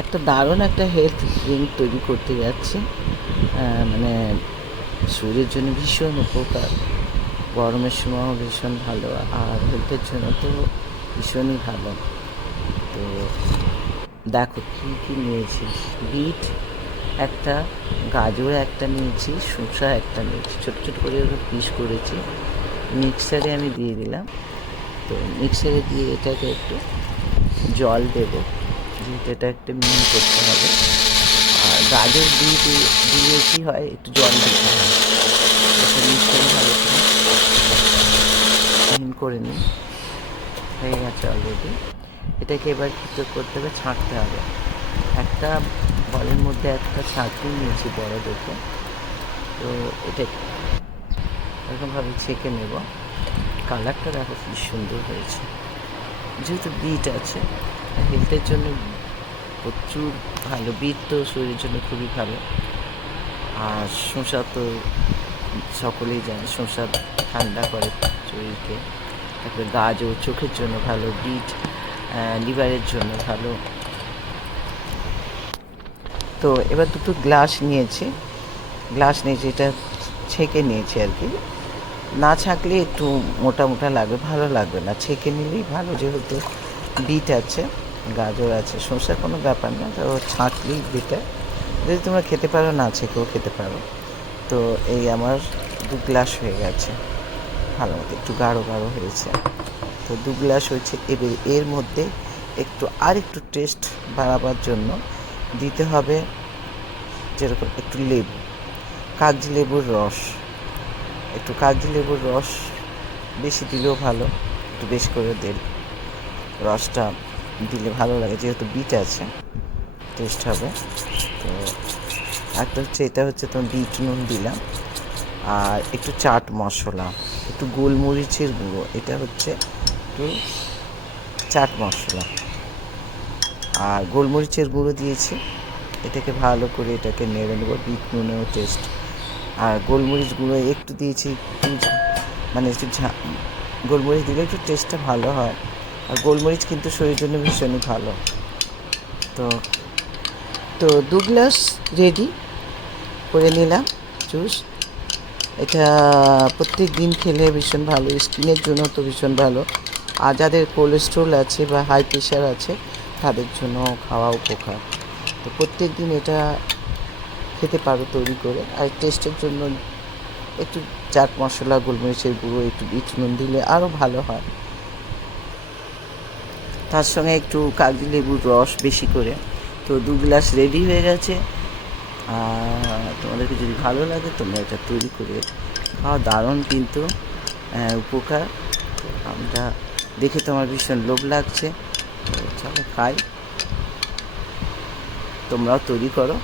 একটা দারুণ একটা হেলথ ড্রিঙ্ক তৈরি করতে যাচ্ছি। মানে শরীরের জন্য ভীষণ উপকার, গরমের সময়ও ভীষণ ভালো, আর হেলথের জন্য তো ভীষণই ভালো। তো দেখো কী কী নিয়েছি। বিট একটা, গাজর একটা নিয়েছি, শসা একটা নিয়েছি, ছোটো ছোটো করে ওগুলো পিস করেছি। মিক্সারে আমি দিয়ে দিলাম। তো মিক্সারে দিয়ে এটাকে একটু জল দেবো, যেহেতু এটা একটু মিহি করতে হবে। আর গাজর দিয়ে কী হয়, একটু জল দিতে হয়। এটা মিক্সারে ভালো করে মিহি করে নিই। হয়ে গেছে অলরেডি। এটাকে এবার কী করতে হবে, ছাঁকতে হবে। একটা বলের মধ্যে একটা ছাঁকনি নিয়েছি বড় দেখে। তো এটা এরকমভাবে ছেঁকে নেব। কালারটা দেখো কি সুন্দর হয়েছে। যেহেতু বিট আছে, হেলথের জন্য প্রচুর ভালো। বিট তো শরীরের জন্য খুবই ভালো। আর শসা তো সকলেই জানে, শসা ঠান্ডা করে শরীরকে। তারপরে গাজর চোখের জন্য ভালো, বিট লিভারের জন্য ভালো। তো এবার দুটো গ্লাস নিয়েছি, এটা ছেঁকে নিয়েছি আর কি। না ছাঁকলে একটু মোটা মোটা লাগবে, ভালো লাগবে না। ছেঁকে নিলেই ভালো, যেহেতু বিট আছে, গাজর আছে, শসা কোনো ব্যাপার না। তো ছাঁকলেই বেটার। যদি তোমরা খেতে পারো, না ছেঁকেও খেতে পারো। তো এই আমার 2 গ্লাস হয়ে গেছে, ভালো মতো একটু গাঢ় গাঢ় হয়েছে। তো 2 গ্লাস হয়েছে। এবার এর মধ্যে একটু টেস্ট বাড়াবার জন্য দিতে হবে যেরকম একটু লেবু, কাগজি লেবুর রস। বেশি দিলেও ভালো, একটু বেশ করে দেন। রসটা দিলে ভালো লাগে, যেহেতু বিট আছে, টেস্ট হবে। তো এটা হচ্ছে তোমার বিট নুন দিলাম। আর একটু চাট মশলা, একটু গোলমরিচের গুঁড়ো, এটা হচ্ছে একটু চাট মশলা আর গোলমরিচের গুঁড়ো দিয়েছি। এটাকে ভালো করে এটাকে নেড়ে নেবো। Bit নুনেও test. আর গোলমরিচ গুঁড়ো একটু দিয়েছি, মানে একটু গোলমরিচ দিলে একটু টেস্টটা ভালো হয়। আর গোলমরিচ কিন্তু শরীরের জন্য ভীষণই ভালো। তো তো 2 গ্লাস রেডি করে নিলাম জুস। এটা প্রত্যেক দিন খেলে ভীষণ ভালো, স্কিনের জন্য তো ভীষণ ভালো। আর যাদের কোলেস্ট্রল আছে বা হাই প্রেশার আছে, তাদের জন্য খাওয়া উপকার। তো প্রত্যেক দিন এটা খেতে পারো তৈরি করে। আর টেস্টের জন্য একটু চাট মশলা, গোলমরিচের গুঁড়ো, একটু বিট নুন দিলে আরও ভালো হয়। তার সঙ্গে একটু কাগজি লেবুর রস বেশি করে। তো 2 গ্লাস রেডি হয়ে গেছে। তোমাদেরকে যদি ভালো লাগে, তোমরা এটা তৈরি করে খাওয়া। দারুণ কিন্তু উপকার। আমরা দেখে তো আমার ভীষণ লোভ লাগছে। চলো খাই, তোমরাও তৈরি করো।